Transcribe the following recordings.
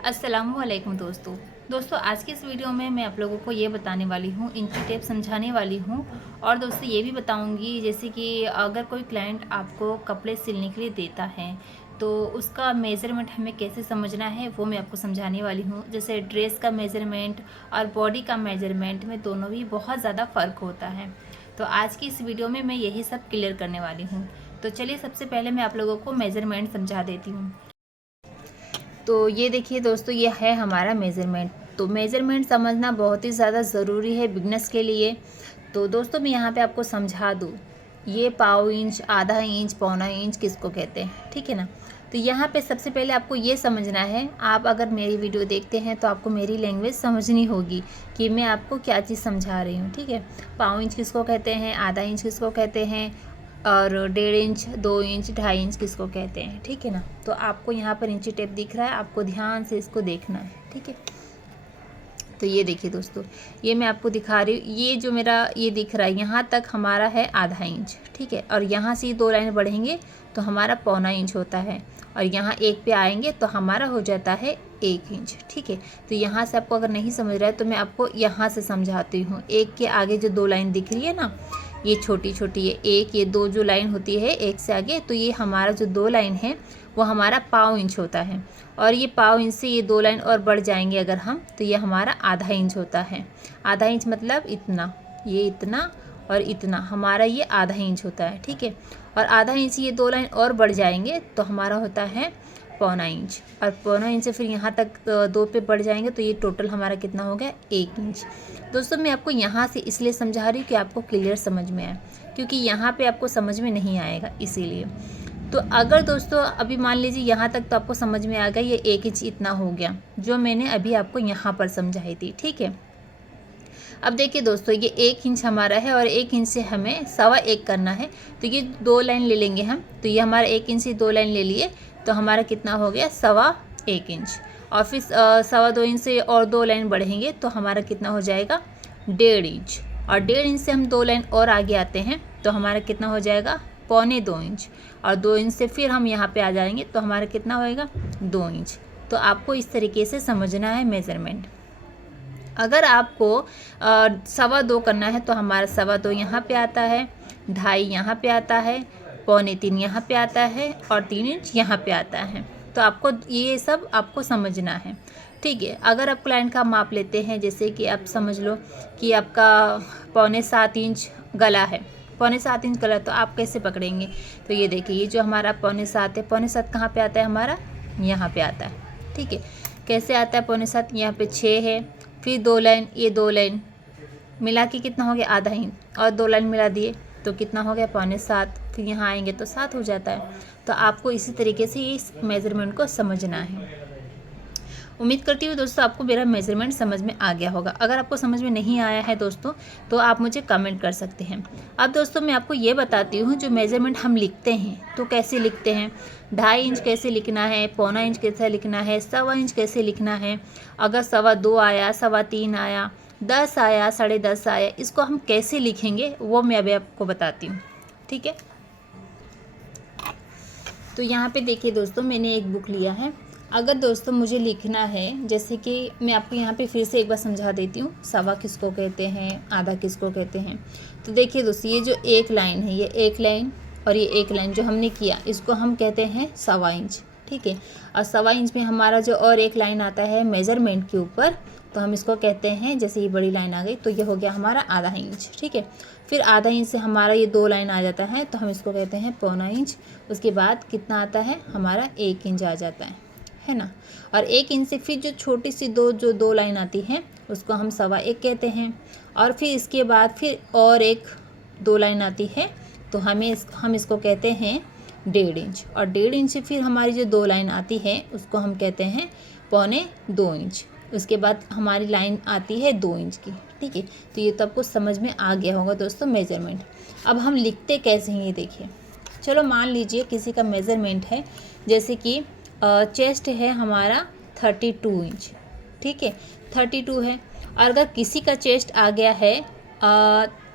अस्सलामुअलैकुम दोस्तों आज की इस वीडियो में मैं आप लोगों को ये बताने वाली हूँ, इंची टेप समझाने वाली हूँ। और दोस्तों ये भी बताऊँगी जैसे कि अगर कोई क्लाइंट आपको कपड़े सिलने के लिए देता है तो उसका मेज़रमेंट हमें कैसे समझना है वो मैं आपको समझाने वाली हूँ। जैसे ड्रेस का मेज़रमेंट और बॉडी का मेज़रमेंट में दोनों भी बहुत ज़्यादा फ़र्क होता है। तो आज की इस वीडियो में मैं यही सब क्लियर करने वाली हूँ। तो चलिए सबसे पहले मैं आप लोगों को मेज़रमेंट समझा देती हूँ। तो ये देखिए दोस्तों, ये है हमारा मेज़रमेंट। तो मेज़रमेंट समझना बहुत ही ज़्यादा ज़रूरी है बिगनर्स के लिए। तो दोस्तों मैं यहाँ पे आपको समझा दूँ, ये पाव इंच, आधा इंच, पौना इंच किसको कहते हैं, ठीक है ना। तो यहाँ पे सबसे पहले आपको ये समझना है, आप अगर मेरी वीडियो देखते हैं तो आपको मेरी लैंग्वेज समझनी होगी कि मैं आपको क्या चीज़ समझा रही हूँ, ठीक है। पाव इंच किसको कहते हैं, आधा इंच किसको कहते हैं, और 1.5 इंच, 2 इंच, 2.5 इंच किसको कहते हैं, ठीक है ना। तो आपको यहाँ पर इंची टेप दिख रहा है, आपको ध्यान से इसको देखना है, ठीक है। तो ये देखिए दोस्तों, ये मैं आपको दिखा रही हूँ, ये जो मेरा ये दिख रहा है यहाँ तक हमारा है आधा इंच, ठीक है। और यहाँ से 2 लाइन बढ़ेंगे तो हमारा पौना इंच होता है, और यहाँ एक पे आएंगे तो हमारा हो जाता है 1 इंच, ठीक है। तो यहाँ से आपको अगर नहीं समझ रहा है तो मैं आपको यहाँ से समझाती हूँ। एक के आगे जो 2 लाइन दिख रही है ना, ये छोटी छोटी है, एक ये 2 जो लाइन होती है एक से आगे, तो ये हमारा जो 2 लाइन है वो हमारा पाव इंच होता है। और ये पाव इंच से ये 2 लाइन और बढ़ जाएंगे अगर हम, तो ये हमारा आधा इंच होता है। आधा इंच मतलब इतना, ये इतना और इतना, हमारा ये आधा इंच होता है, ठीक है। और आधा इंच ये 2 लाइन और बढ़ जाएंगे तो हमारा होता है पौना इंच, और पौना इंच से फिर यहाँ तक 2 पे बढ़ जाएंगे तो ये टोटल हमारा कितना हो गया, 1 इंच। दोस्तों मैं आपको यहाँ से इसलिए समझा रही हूँ कि आपको क्लियर समझ में आए, क्योंकि यहाँ पे आपको समझ में नहीं आएगा इसीलिए। तो अगर दोस्तों अभी मान लीजिए यहाँ तक तो आपको समझ में आ गया, ये 1 इंच इतना हो गया जो मैंने अभी आपको यहाँ पर समझाई थी, ठीक है। अब देखिए दोस्तों, ये 1 इंच हमारा है और 1 इंच से हमें 1.25 करना है, तो ये 2 लाइन ले लेंगे हम। तो ये हमारा 1 इंच से 2 लाइन ले लिए तो हमारा कितना हो गया, 1.25 इंच। और फिर 2.25 इंच से और 2 लाइन बढ़ेंगे तो हमारा कितना हो जाएगा, 1.5 इंच। और 1.5 इंच से हम 2 लाइन और आगे आते हैं तो हमारा कितना हो जाएगा, 1.25 इंच। और 2 इंच से फिर हम यहाँ पे आ जाएंगे तो हमारा कितना होएगा, 2 इंच। तो आपको इस तरीके से समझना है मेज़रमेंट। अगर आपको 2.25 करना है तो हमारा 2.25 यहाँ पे आता है, 2.5 यहाँ पे आता है, 2.25 यहाँ पे आता है, और 3 इंच यहाँ पे आता है। तो आपको ये सब आपको समझना है, ठीक है। अगर आप क्लाइंट का माप लेते हैं, जैसे कि आप समझ लो कि आपका 6.25 इंच गला है, 6.25 इंच गला, तो आप कैसे पकड़ेंगे। तो ये देखिए, ये जो हमारा 6.25 है, 6.25 कहाँ पे आता है, हमारा यहाँ पे आता है, ठीक है। कैसे आता है 6.25, यहाँ पे 6 है, फिर 2 लाइन, ये 2 लाइन मिला के कितना हो गया, आधा इंच, और 2 लाइन मिला दिए तो कितना हो गया, 6.25। फिर यहाँ आएंगे तो 7 हो जाता है। तो आपको इसी तरीके से इस मेज़रमेंट को समझना है। उम्मीद करती हूँ दोस्तों आपको मेरा मेज़रमेंट समझ में आ गया होगा। अगर आपको समझ में नहीं आया है दोस्तों तो आप मुझे कमेंट कर सकते हैं। अब दोस्तों मैं आपको ये बताती हूँ, जो मेज़रमेंट हम लिखते हैं तो कैसे लिखते हैं। 2.5 इंच कैसे लिखना है, पौना इंच कैसे लिखना है, 1.25 इंच कैसे लिखना है, अगर 2.25 आया, 3.25 आया, 10 आया, 10.5 आया, इसको हम कैसे लिखेंगे वो मैं अभी आपको बताती हूँ, ठीक है। तो यहाँ पे देखिए दोस्तों, मैंने एक बुक लिया है। अगर दोस्तों मुझे लिखना है, जैसे कि मैं आपको यहाँ पे फिर से एक बार समझा देती हूँ, 1.25 किसको कहते हैं, आधा किसको कहते हैं। तो देखिए दोस्तों, ये जो एक लाइन है, ये एक लाइन और ये एक लाइन जो हमने किया, इसको हम कहते हैं 1.25 इंच, ठीक है। और 1.25 इंच में हमारा जो और एक लाइन आता है मेज़रमेंट के ऊपर, तो हम इसको कहते हैं, जैसे ये बड़ी लाइन आ गई तो ये हो गया हमारा आधा इंच, ठीक है। फिर आधा इंच से हमारा ये 2 लाइन आ जाता है तो हम इसको कहते हैं पौना इंच। उसके बाद कितना आता है, हमारा 1 इंच आ जाता है ना। और 1 इंच से फिर जो छोटी सी जो 2 लाइन आती हैं उसको हम 1.25 कहते हैं। और फिर इसके बाद फिर और एक 2 लाइन आती है तो हम इसको कहते हैं 1.5 इंच। और 1.5 इंच से फिर हमारी जो 2 लाइन आती है उसको हम कहते हैं 2.25 इंच। उसके बाद हमारी लाइन आती है 2 इंच की, ठीक है। तो ये तो आपको समझ में आ गया होगा दोस्तों मेज़रमेंट। अब हम लिखते कैसे हैं ये देखिए। चलो मान लीजिए किसी का मेज़रमेंट है, जैसे कि चेस्ट है हमारा 32 इंच, ठीक है, 32 है। और अगर किसी का चेस्ट आ गया है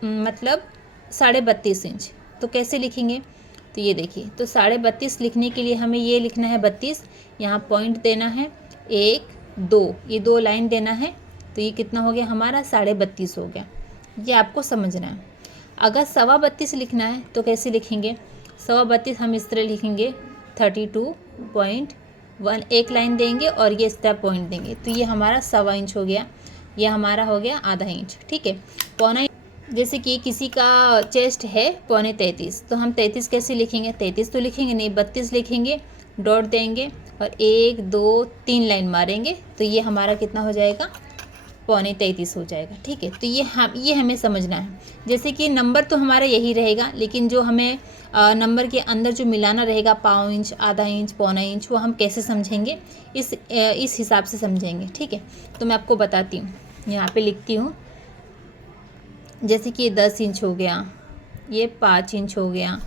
मतलब 32.5 इंच, तो कैसे लिखेंगे। तो ये देखिए, तो 32.5 लिखने के लिए हमें ये लिखना है 32, यहाँ पॉइंट देना है 1 2, ये 2 लाइन देना है, तो ये कितना हो गया हमारा 32.5 हो गया। ये आपको समझना है। अगर 32.25 लिखना है तो कैसे लिखेंगे, 32.25 हम इस तरह लिखेंगे 32.1, एक लाइन देंगे और ये स्टेप पॉइंट देंगे, तो ये हमारा 1.25 इंच हो गया, ये हमारा हो गया आधा इंच। ठीक है, पौना, जैसे कि किसी का चेस्ट है 32.25, तो हम 33 कैसे लिखेंगे, 33 तो लिखेंगे नहीं, 32 लिखेंगे, डॉट देंगे और 1 2 3 लाइन मारेंगे, तो ये हमारा कितना हो जाएगा 32.25 हो जाएगा। ठीक है, तो ये हमें समझना है। जैसे कि नंबर तो हमारा यही रहेगा, लेकिन जो हमें नंबर के अंदर जो मिलाना रहेगा, 1/4 इंच, आधा इंच, पौना इंच, वो हम कैसे समझेंगे, इस हिसाब से समझेंगे। ठीक है, तो मैं आपको बताती हूँ, यहाँ पे लिखती हूँ। जैसे कि ये 10 इंच हो गया, ये 5 इंच हो गया,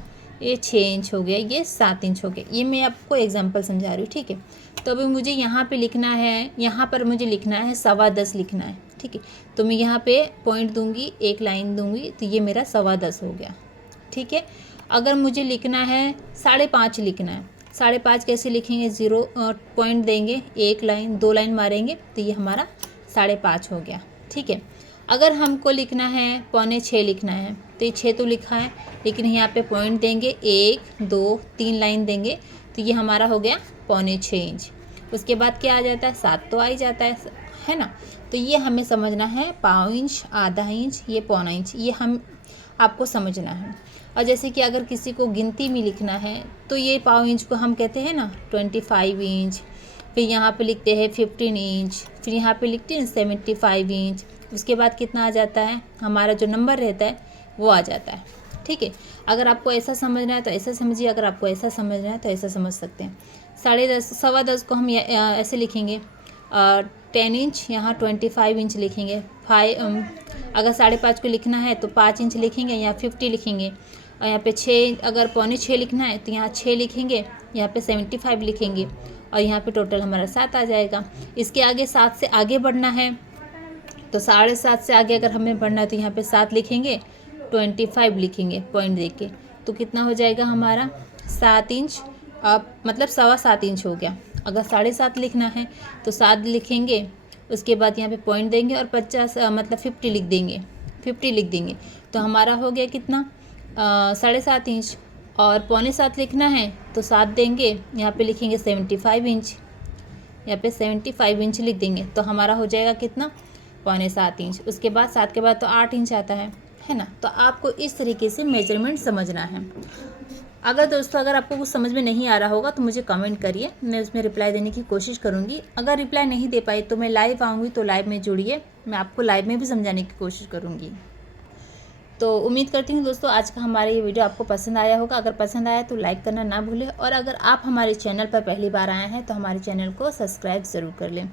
ये 6 इंच हो गया, ये 7 इंच हो गया। ये मैं आपको एग्जांपल समझा रही हूँ। ठीक है, तो अभी मुझे यहाँ पे लिखना है, यहाँ पर मुझे लिखना है 10.25 लिखना है। ठीक है, तो मैं यहाँ पे पॉइंट दूंगी, एक लाइन दूंगी, तो ये मेरा 10.25 हो गया। ठीक है, अगर मुझे लिखना है 5.5 लिखना है, 5.5 कैसे लिखेंगे, 0 पॉइंट देंगे, एक लाइन, 2 लाइन मारेंगे, तो ये हमारा 5.5 हो गया। ठीक है, अगर हमको लिखना है 6.25 लिखना है, तो ये 6 तो लिखा है, लेकिन यहाँ पे पॉइंट देंगे, 1 2 3 लाइन देंगे, तो ये हमारा हो गया 6.25 इंच। उसके बाद क्या आ जाता है, 7 तो आ ही जाता है ना। तो ये हमें समझना है, 1/4 इंच, आधा इंच, ये 1/4 इंच, ये हम आपको समझना है। और जैसे कि अगर किसी को गिनती में लिखना है, तो ये 1/4 इंच को हम कहते हैं ना 25 इंच, फिर यहाँ पे लिखते हैं 15 इंच, फिर यहाँ पे लिखते हैं 75 इंच। उसके बाद कितना आ जाता है, हमारा जो नंबर रहता है वो आ जाता है। ठीक है, अगर आपको ऐसा समझना है तो ऐसा समझिए, अगर आपको ऐसा समझना है तो ऐसा समझ सकते हैं। 10.5, 10.25 को हम ऐसे लिखेंगे, 10 इंच, यहाँ 25 इंच लिखेंगे। अगर 5.5 को लिखना है तो 5 इंच लिखेंगे, यहाँ 50 लिखेंगे। और यहाँ पे 6, अगर 6.25 लिखना है तो यहाँ 6 लिखेंगे, यहाँ पे 75 लिखेंगे, और यहाँ पे टोटल हमारा 7 आ जाएगा। इसके आगे 7 से आगे बढ़ना है, तो 7.5 से आगे अगर हमें बढ़ना है तो यहाँ पे 7 लिखेंगे, 25 लिखेंगे पॉइंट देके, तो कितना हो जाएगा हमारा 7 इंच, मतलब 7.25 इंच हो गया। अगर 7.5 लिखना है तो 7 लिखेंगे, उसके बाद यहाँ पे पॉइंट देंगे और 50 मतलब 50 लिख देंगे, 50 लिख देंगे, तो हमारा हो गया कितना 7.5 इंच। और 6.25 लिखना है तो 7 देंगे, यहाँ पे लिखेंगे 75 इंच, यहाँ पे 75 इंच लिख देंगे, तो हमारा हो जाएगा कितना 6.25 इंच। उसके बाद 7 के बाद तो 8 इंच आता है ना। तो आपको इस तरीके से मेजरमेंट समझना है। अगर आपको कुछ समझ में नहीं आ रहा होगा तो मुझे कमेंट करिए, मैं उसमें रिप्लाई देने की कोशिश करूँगी। अगर रिप्लाई नहीं दे पाई तो मैं लाइव आऊँगी, तो लाइव में जुड़िए, मैं आपको लाइव में भी समझाने की कोशिश करूँगी। तो उम्मीद करती हूँ दोस्तों आज का हमारा ये वीडियो आपको पसंद आया होगा। अगर पसंद आया तो लाइक करना ना भूलें, और अगर आप हमारे चैनल पर पहली बार आए हैं तो हमारे चैनल को सब्सक्राइब ज़रूर कर लें।